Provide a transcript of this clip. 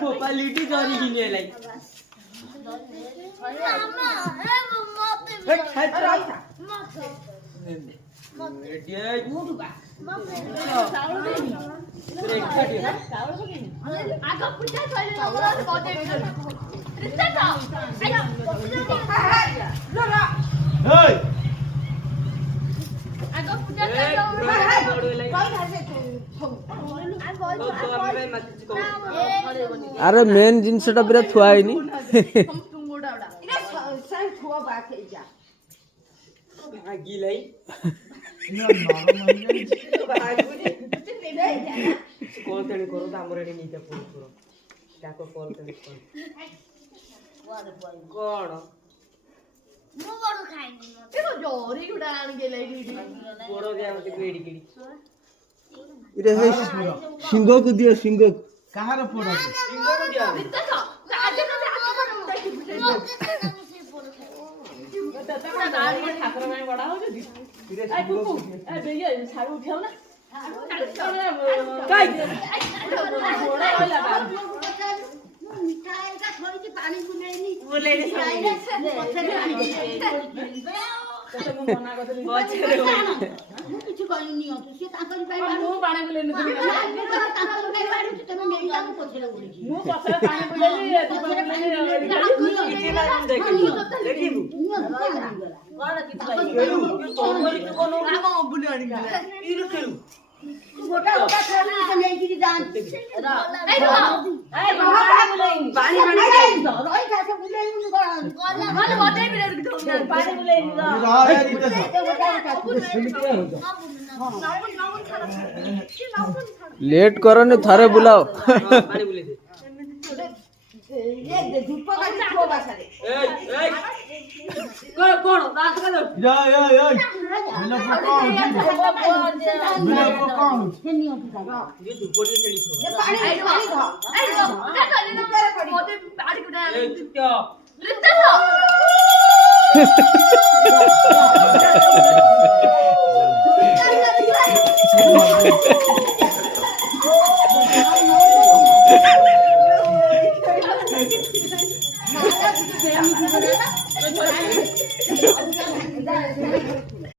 बोपा लिटी जरी किने लाई अरे मेन जिनसटा पूरा थुआ है नी भागी लाई कॉल तणी करो त हमर एडी नीचा फोन करो ताको कॉल तणी कोन मु बडो खाइनी तेरो जोरी गुडा आन गेलै बडो दे हमते केडी केडी इरे है सिंह को दियो सिंह कहार पोड़ा सिंगो को दिया ठाकुर माने बडा हो जदी ए कुकु ए बेयो साडू उठाउ ना काई बडा होला बा मिठाई का थोड़ी सी पानी बुलेनी बोलेनी तो मु मना करतली बचरे हो किछु कहलुनी हो से ताकरी पाई मु पानी बुलेनी तुम ताकरी पाई बाडू तमे मेरी जाको पछले बोलिची मु पछरे पानी बुलेली तू बुलेली इति बार देखिबु देखिबु वाला कित भाई तो कोनो राम बुले अनि गला इरु खेलु गोटा गोटा खाली से नेकी जान ए पानी बुलेनी रोई खासे बुलेनी गन मन बटे बिरे पानी बुलेनी लेट करो ने थारे बुलाओ पानी बुले दे ये दे धूप का छो बासारे ए कोण दास करो या मिला पकाओ नहीं होती का ये दुपोटी चढ़ी छो ये पानी पानी धो ए क्या